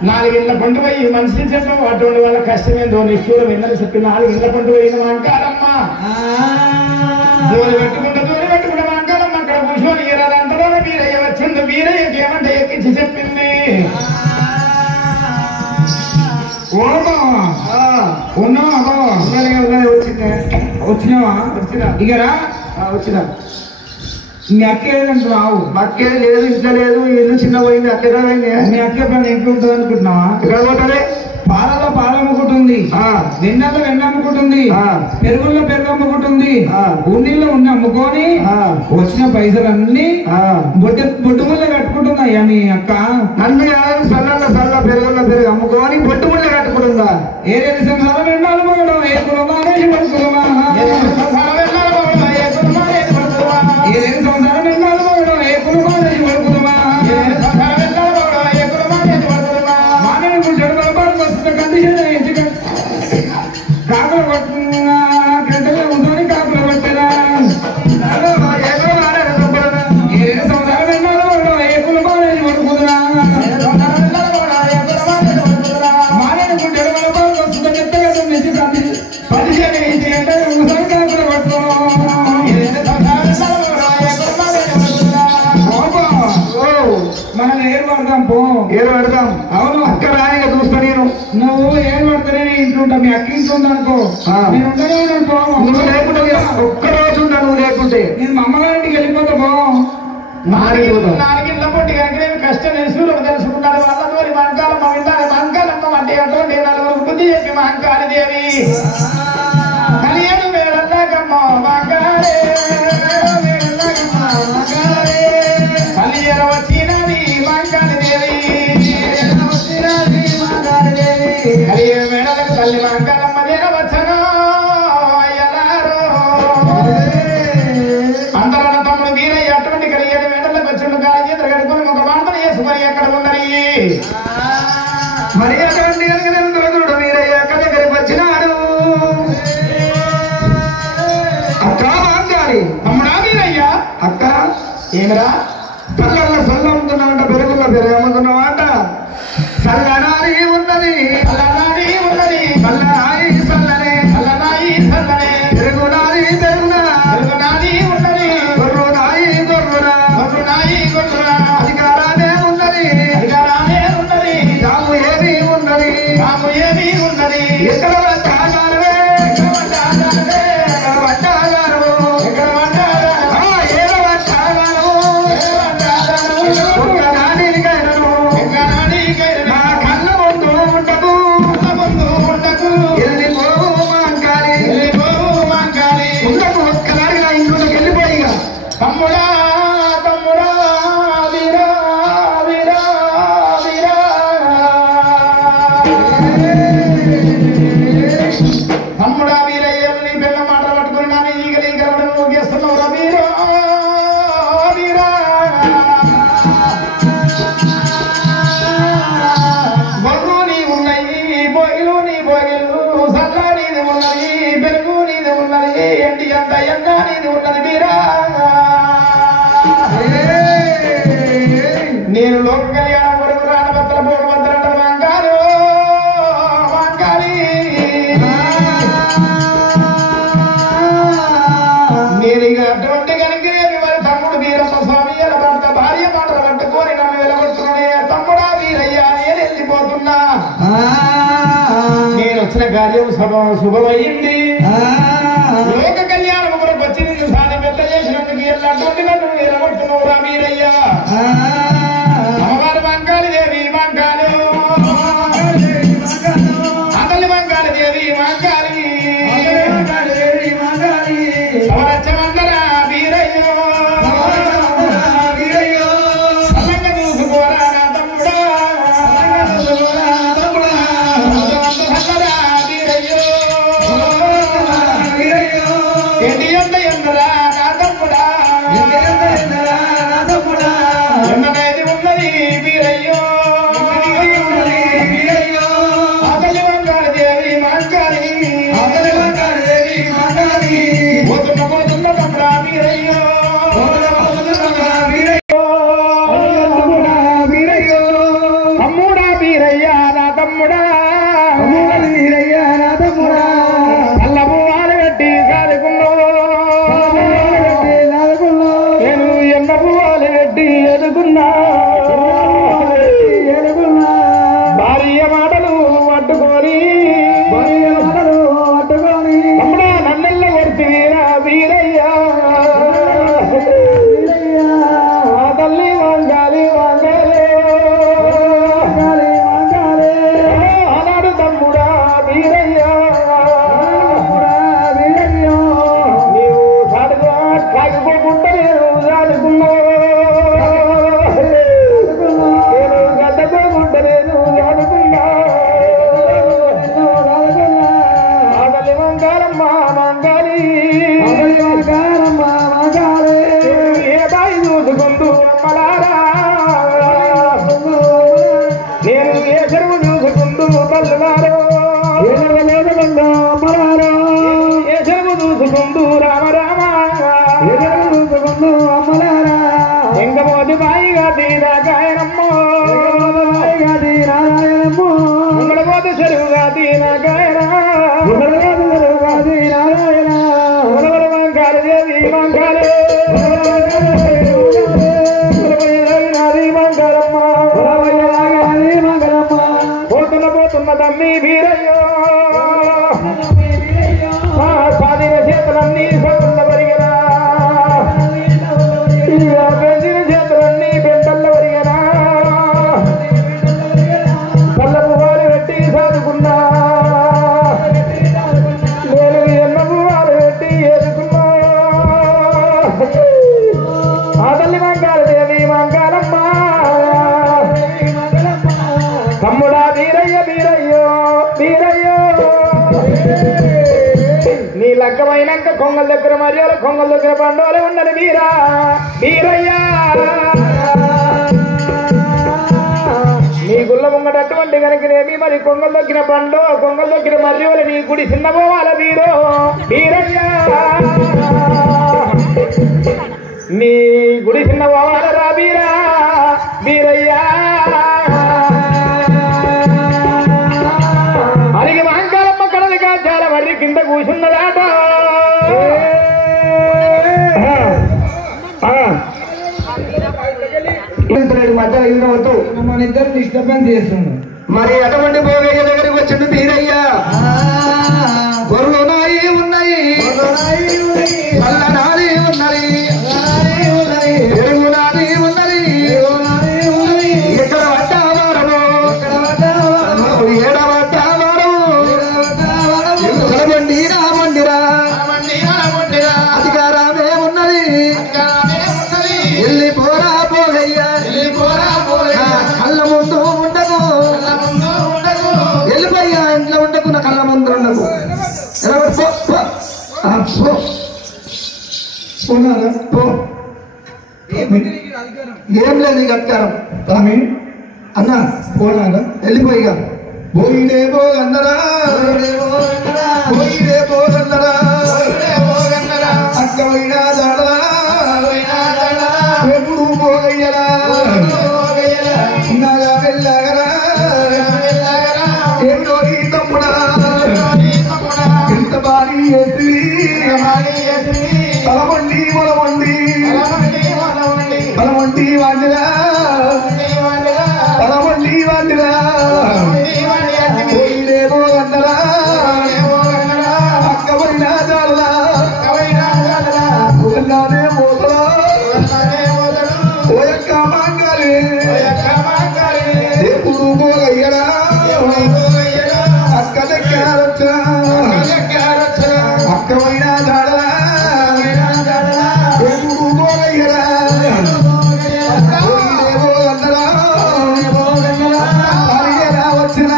4 ఇళ్ళ పండు పోయి మనిషి చెప్పాము అటువంటి వాళ్ళ కష్టమేందో నిష్ఠూరం విన్నది చెప్పి 4 ఇళ్ళ పండు పోయిన మంకాలమ్మ దూరి పెట్టుకుంటే మంకాలమ్మ అక్కడ కూర్చొని ఇరదంతలో వీరయ్య వచ్చింది వీరయ్యకి ఏమంటే ఎక్కించి చెప్పింది వచ్చినావా ఇగరా వచ్చినా మీ అక్క ఏదంటున్నావు అక్కేది లేదు ఇంట్లో లేదు ఇల్లు చిన్న పోయింది అక్కడ మీ అక్క పని ఎంత ఉంటుంది అనుకుంటున్నావా ఎక్కడ పోతారే పాలలో పాలు అమ్ముకుంటుంది వెన్నెల్లో వెన్న అమ్ముకుంటుంది పెరుగుల్లో పెరుగు అమ్ముకుంటుంది ఉన్నిల్లో ఉండి అమ్ముకొని వచ్చిన పైసలన్నీ బొట్టు ముళ్ళ కట్టుకుంటుందయ్యా మీ అక్క నన్ను సల్ల పెరుగుల్లో పెరుగు అమ్ముకొని బొట్టు ముళ్ళ కట్టుకుంటుందా ఏదైనా సంసారం వెన్నాలు పోవడం ఏ కులమా కులమా ఏదైనా సంసారం వెన్నాలు పోవడం ఏ కులమా కులమా కాకులు కొట్టుకున్నా గంటలో ఉందని కాకులు కొట్టరా ఏ సంవత్సరాలు వెళ్ళాలో ఏ కులమానేది పడుకుదురా మానేది గుంటెడు వలపాలు వస్తుందో చెత్తగా నుంచి 15 అంటే ఉందని కాకులు కొట్టుకున్నాం మనం ఏరు పడదాం పో ఏదో పెడతాం అవును అక్క రానిగా చూస్తా నేను నువ్వు ఏం పడితేనే ఇంట్లో ఉంటా మీ అక్క ఇంట్లో ఉందా అనుకో నేను ఉండనే అనుకో నువ్వు లేకుంటే ఒక్క రోజు ఉంటా నువ్వు లేకుంటే నేను మా అమ్మగారింటికి వెళ్ళిపోతా పో 4 ఇళ్ళ పొట్టి కనుక కష్టం తెలుసు తెలుసుకున్నాడు వాళ్ళతో మంకాలమ్మ వింటారు మంకాలమ్మ అంటే అటువంటి 4 బుద్ధి చెప్పి మంకాళిదేవి కలియను వేళల్లాగమ్మ మంకాలే కలియర వచ్చినది మంకాళిదేవి కలియ మేడలకు తల్లి మంకాలమ్మ వచ్చను అయ్యలారో అందరన్న తమ్ముడు వీరయ్య అటువంటి కలియని మేడలకు వచ్చిండు కాళీచేతులు కడుకొని ఒక వార్తలు చేసుకొని ఎక్కడ ఉన్నది మరి అటువంటి కనుక వీరయ్య అక్క దగ్గరికి వచ్చినాడు అక్క మాంగాలి తమ్ముడా వీరయ్య అక్క ఏమిరా పల్లెల్లో సల్ల అమ్ముతున్నావంట పెరుగుల్లో నేను లోక కళ్యాణం వరకు రానబత్తల పోగబద్దలంట వంకాలు వంకాలి నేను ఇక అటువంటి కనుకరేమి మరి తమ్ముడు వీరమ్మ స్వామి ఎలా భర్త భార్య మాటలు పట్టుకొని నన్ను వెలగొట్టుకునే తమ్ముడా వీరయ్యా నేను వెళ్ళిపోతున్నా నేను వచ్చిన కార్యం శుభమయ్యింది లోక కళ్యాణం కొరకు వచ్చి నిన్ను సాధి పెద్ద చేసినందుకు ఎలాంటి నన్ను వెలగొట్టుకున్నావురా వీరయ్యా అమ్మవారు మంకాలి దేవి మంకాలు అతల్లి మంకాలి దేవి మంకాలి సవరచ్చమందరా వీరయ్యో సల్లంగా చూసుకోరా నా తమ్ముడా వీరయ్యో ఎన్ని ఎందరా నా తమ్ముడా ఎన్ననేది ఉన్నది వీరయ్యో అతల్లి మంకాలి దేవి మంకాలి పోతున్న తమ్ముడా వీరయ్యో తమ్ముడా వీరయ్యా నా తమ్ముడా అల్ల పువ్వాలు పెట్టి సాదుకున్నా నేను ఎన్న పువ్వాలు పెట్టి ఎదుకున్నా భార్య మాటలు పట్టుకొని తమ్ముడా నన్నెల్ల కొడుతీరా వీరయ్యా తల్లి వంగాలి వంగాలి ఆనాడు తమ్ముడా వీరయ్యా నీవు సాడుగా కాకపోకుండా నేను సాడుకున్నావు నేను గడ్డకోకుండా నేను సాడుకున్నా ఆదలి వంగారమ్మ వంగాలి ఏ బాయి చూసుకుంటూ అమ్మలారా నేను ఏ చెరువు చూసుకుంటూ తల్లులారో ఏ చెరువు చూసుకుంటూ రామరామ ఎంగమోది బాయిగా తీరాకాయనమ్మో ముంగడపోతే చెరువుగా తీరాకాయన వంకాలి దేవి వంకాలి పోతున్న తమ్మి వీరయ్యో స్వాధీన చేతులన్నీ సొంత పరిగరా పెంచిన చేతులన్నీ పెంటల్ల పరిగరా పల్లపు వారు పెట్టి సాదుకున్నా నేను ఎన్నపు వారు పెట్టి ఏదుకున్నా ఆ తల్లి మంకాల దేవి మంకాలమ్మ తమ్ముడా వీరయ్య వీరయ్యో వీరయ్యో నీ లగ్గమైనాక కొంగల దగ్గర మర్యాద కొంగల దగ్గర బండోలే ఉన్నది వీరా వీరయ్యా నీ గుళ్ళ ముంగటటువంటి కనుకనేమి మరి కొంగల దొక్కిన బండో కొంగల దొక్కిన మర్యాద నీ గుడి చిన్నపోవాల వీరో వీరయ్యా నీ గుడి చిన్నపోవాల రా వీరా వీరయ్యా అడిగి మాంకాలమ్మ కడది కాచాల మర్రి కింద కూర్చున్నదాట మధ్యలో ఇవ్వవద్దు మన ఇద్దరు డిస్టర్బెన్స్ చేస్తున్నాం. మరి అటువంటి భోగయ్య దగ్గరికి వచ్చింది తీరయ్యా గొర్రెలు ఉన్నాయి పల్లనాలి ఉన్నది ఎరుగునాది ఉన్నది ఎక్కడ పడ్డావారము ఏడవడ్డావారము బండిరా అధికారమే ఉన్నది వెళ్ళిపోరా పోగయ్యా కళ్ళ ముందు ఉండకు వెళ్ళిపోయా ఇంట్లో ఉండకు నా కళ్ళ ముందు ఉండకు ఏం లేదు నీకు అధికారం స్వామి అన్న పోనాగా వెళ్ళిపోయిగా పోయిడే పోగన్నరా పోయిడే పోగన్నరా అక్క పోయినా దాడరా ఎప్పుడు పోగయ్యరా దేవుడు పోగయ్యరా అక్క దగ్గర అక్కమైన దాడలా దేవుడు పోగయ్యరా దేవో అందరా వచ్చిన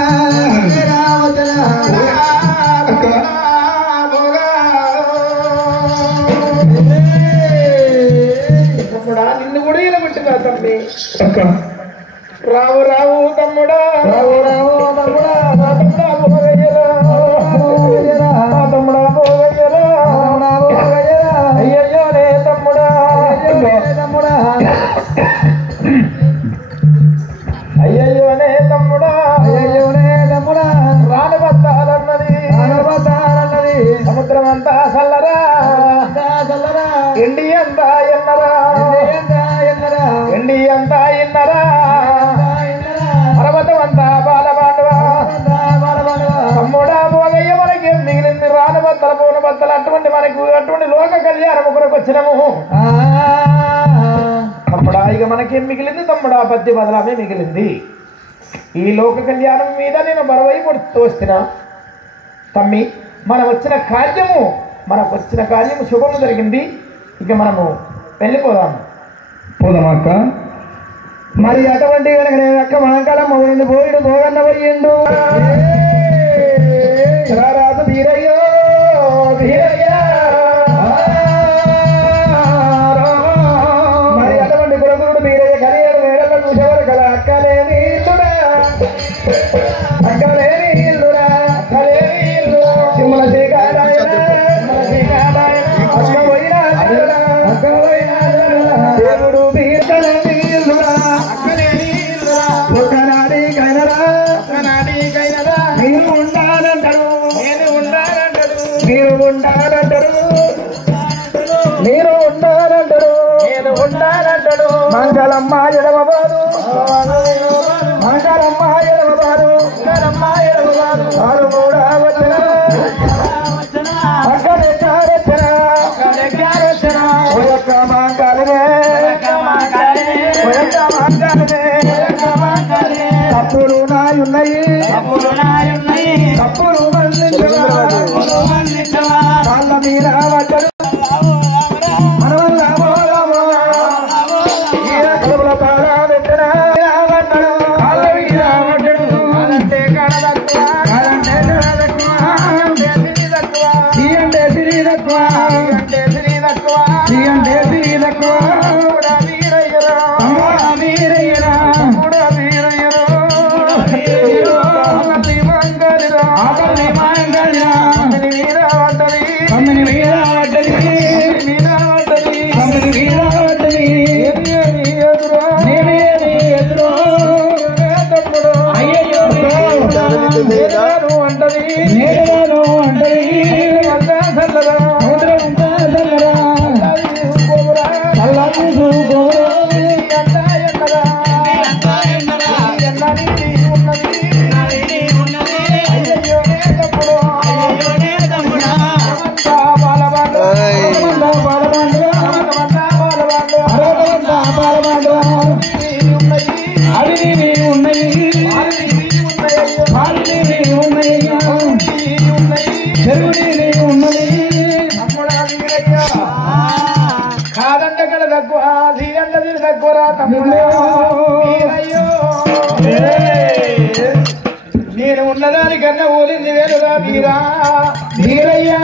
నిన్ను కూడా ఇలా పెట్టినా తమ్మి రావు రావు తమ్ముడా రావు రావు తమ్ముడా తమ్ముడా అయ్యయ్యో నే తమ్ముడా తమ్ముడా అయ్యయ్యోనే తమ్ముడా అయ్యయ్యోనే తమ్ముడా రానబత్తాలన్నది సముద్రం అంతా చల్లరా ఎండి అంతా ఎన్నరా ఎండి అంతా ఎన్నరా పర్వతం అంతా బాలబాండవా తమ్ముడా పోగయ్య మనకి మిగిలింది రానబత్తల పూనబత్తలు అటువంటి లోక కళ్యాణం ఒకరికి వచ్చినము తమ్ముడా ఇక మనకేం మిగిలింది తమ్ముడా పద్య బదలామే మిగిలింది ఈ లోక కళ్యాణం మీద నేను బరువై తోస్తున్నా తమ్మి మనకు వచ్చిన కార్యము శుభము జరిగింది ఇక మనము వెళ్ళిపోదాము పోదామక్క మరి అటువంటి కనుక నేను అక్క మహాకాలం మొదలు పోయిడు పోగన్న పోయిండు రారాజు వీరయ్యో మరి అటువంటి గురుగుడు వీరయ్య కలియడు వేడల్లో చూసేవారు కదా అక్కలేని ఇల్లురా సింహల దేవుడు మీరు ఉండాలంటారు నేను ఉండాలంటాడు మంగళమ్మ ఎడమబారు వారు కూడా వచ్చిన ఒక్క మాంగాలనే తప్పులు నాయున్నాయి తప్పులు వాళ్ళ మీద పడ్డరు నేను ఉన్నదానికన్నా ఊలింది వేరుగా వీరా వీరయ్యా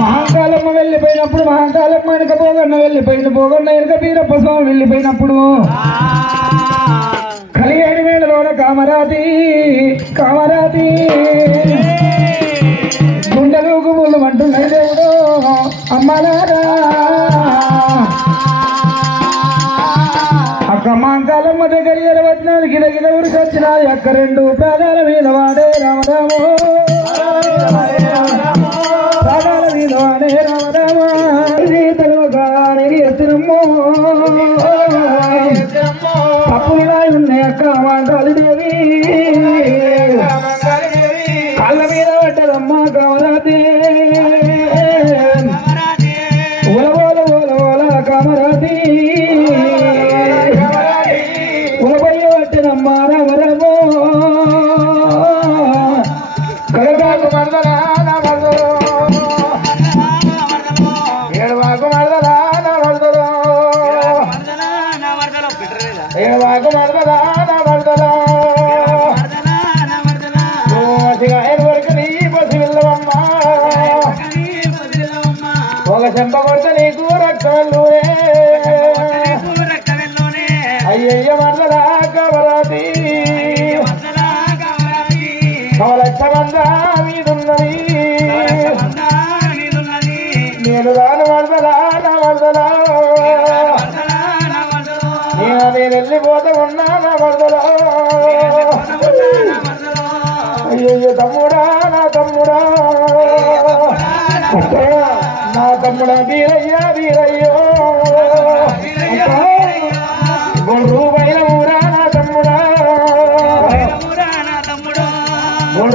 మహాకాలమ్మ వెళ్ళిపోయినప్పుడు మహాకాలమ్మ వెనుక పోగొన్న వెళ్ళిపోయింది పోగొన్న వెనుక వీరప్ప స్వామి వెళ్ళిపోయినప్పుడు కలిగేడు వేళలోన కామరాతి గుండెలు గుబులు అంటున్నాయి దేవుడు అమ్మలారా అక్క మాంకాలమ్మ దగ్గర 24 గిలగిల ఉరికొచ్చినాయి అక్క 2 ప్రాణాల మీద వాడే రామరామో ప్రాణాల మీద వాడే రామరామో ఎత్తునమ్మో అప్పుడు ఉన్నాయి అక్క మాంకాలి దేవి కాళ్ళ మీద పడ్డదమ్మా కామరాతి ఓల కామరాతి ఏడవాకు మరదలా నా మరదలా వరకు నీ పసి వెళ్ళవమ్మా ఒక చెంప కొడితే నీకు రక్తవెల్లునే అయ్యయ్య మరదలా కవరాతి కవలక్ష మంద మీదున్నది నేను రాను మరదలా నా మరదలా నేను వెళ్ళిపోతా ఉన్నా నా మరదలా అయ్యయ్యో తమ్ముడా నా తమ్ముడా నా తమ్ముడా వీరయ్యా వీరయ్యో రూపాయల ఊరా నా తమ్ముడా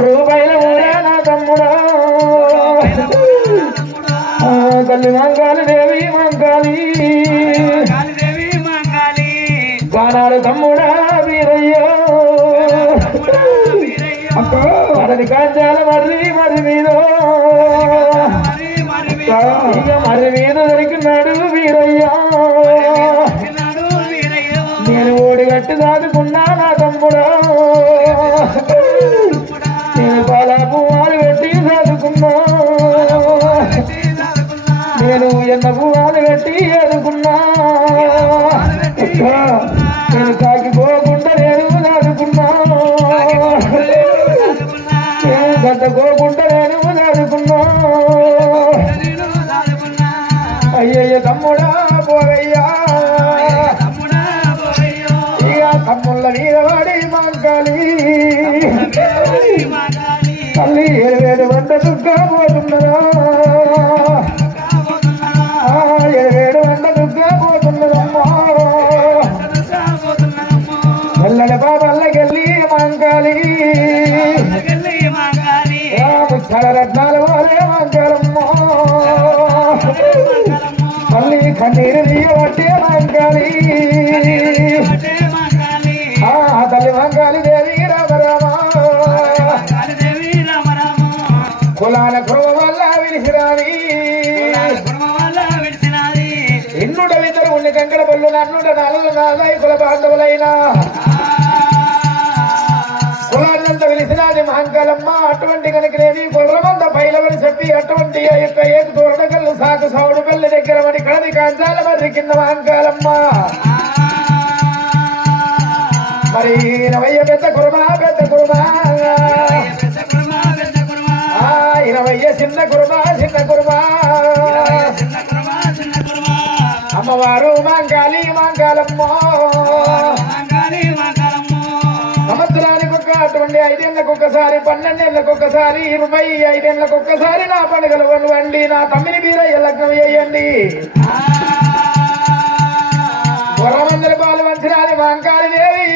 రూపాయల ఊరా నా తమ్ముడా తల్లి మంగాలి దేవి మంగాలి గానాడు తమ్ముడా వీరయ్యో మరది కాంచాల మర్రి మీద ఇక మర్రి మీద దొరికినాడు వీరయ్యా నేను ఓడిగట్టు దాదుకున్నా నా తమ్ముడా నేను పాల పువ్వాలు పెట్టి దాదుకున్నా నేను ఎన్న పువ్వాలు పెట్టి ఎదుకున్నా నేను తాకిపోకుండా నేను దాదుకున్నా నేను గడ్డకోకుండా నేను దాదుకున్నా అయ్యయ్య తమ్ముడా పోవయ్యా ఇక తమ్ముళ్ళ మీద వాడి మంకాలి తల్లి 7 వంట దుగ్గా పోతున్నదా 7 వంట దుగ్గా పోతున్నదమ్మా వెళ్ళని బాబల్లకెళ్ళి మంకాలి ముచ్చల రత్నాలు వారే మంకాలమ్మా మళ్ళీ కన్నీరు తీయబట్టే మంకాలి తల్లి మంకాలి దేవి రామరామ కులాల కురువ వల్ల విలిసిరావి ఇన్నుడ విద్దరు ఉండి కంకర పళ్ళు నన్నుడ నాలుగు నాదాయి కుల బాంధవులైనా కులాన్నంత విలిసినాది మహంకాలమ్మ అటువంటి కనుకనేవి కుర్రమంత పైలవని చెప్పి అటువంటి ఆ యొక్క ఏకు తోరణకల్లు సాకు సావుడు పల్లె దగ్గర మరి కడది కాంచాల మర్రి కింద మహంకాలమ్మ మరి 20 పెద్ద కుర్మా 20 చిన్న కుర్మా అమ్మవారు మంగాలి మంగాలమ్మ సంవత్సరానికి అటువంటి 5 ఏళ్ళకు ఒకసారి 12 ఏళ్ళకు ఒకసారి 25 ఏళ్ళకు ఒక్కసారి నా పండుగలు వండి నా తమ్మిని వీరయ్య లగ్నం చేయండి వరమందరి పాలు వంచినాలి మంకాలి దేవి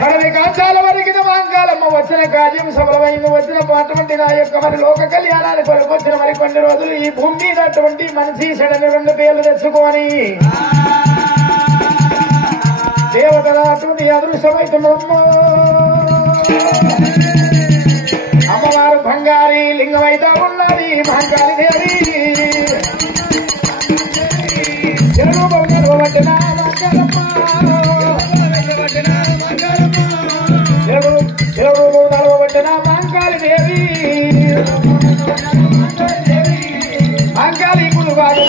కడవి కాంచాల వరకిన మంకాలమ్మ వచ్చిన కార్యం సఫలమైంది వచ్చిన అటువంటి నా యొక్క మరి లోక కళ్యాణాన్ని కొరకు వచ్చిన మరి కొన్ని రోజులు ఈ భూమి మీద అటువంటి మనిషి చెడని 2 పేర్లు తెచ్చుకొని దేవతల అటువంటి అదృష్టమైతున్నదమ్మ అమ్మవారు బంగారి లింగమైతే ఉన్నది మంకాలి దేవి నడవబట్టిన మంకాలి దేవి మంకాలి పులువాడు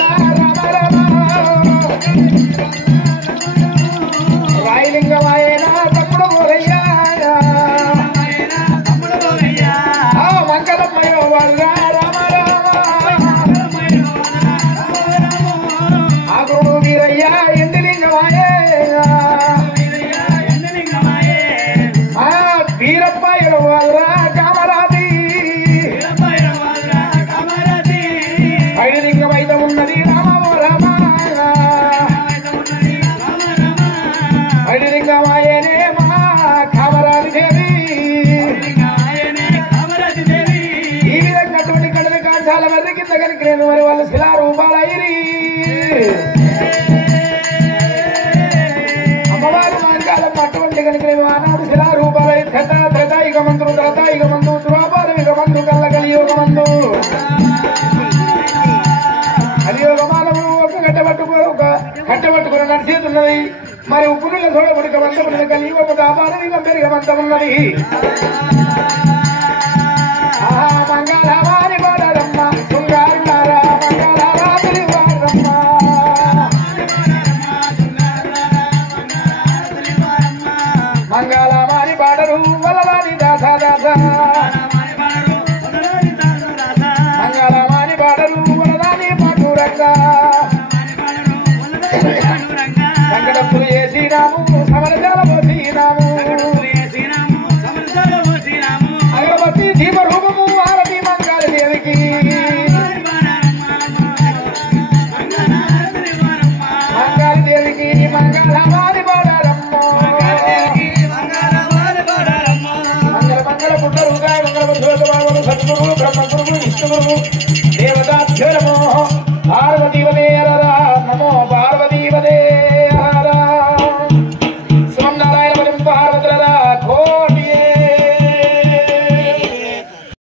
రాయలింగమాయన తమ్ముడు పోరయ్యా మంకలమ్మయ్య వాళ్ళ ఆగుడు వీరయ్య ఎండిలింగమాయే వీరప్ప వాళ్ళ కామరాది ఐలింగమైతే ఉన్నది రామో రామ ఐలింగమాయనే మా కామరాది దేవి ఈ విధంగా అటువంటి కడలి కాంచాల మధ్య కింద కలిగి నేను మరి వాళ్ళు శిలారూపాలయ్యి అమ్మవారు మంకాలం అటువంటి కనుక ఆనాడు శిలారూపాలై త్రేతాయుగ మందు త్రేతాయుగ మందు ద్వాపారయుగ మందు కల్ల కలియుగ మందు కలియుగ మానవుడు ఒక గడ్డ పట్టుకో ఒక కట్టబట్టుకుని నడిచేతున్నది మరి ఉప్పుల సోడ ఉడకమంతమున్నది కలియుగ దాపారమిగ పెరిగమంతమున్నది మంగళవారి వాడరమ్మ శృంగారులారా మంగళరాత్రి వాడరమ్మ మంగళవారి పాడరు వలవారి దాస దాస మంగళవారి పాడరు వలవారి పాటురంగ సంకటప్పులు చేసినాము సమరజాల పోసినాము అగరబత్తి దీప రూపము ఆరతి మంగళ దేవికి మంగళ దేవికి మంగళవారి పాడారమ్మ మంగళ మంగళ పుట్టరుగా మంగళ సద్గురు బ్రహ్మగురు విష్ణుగురు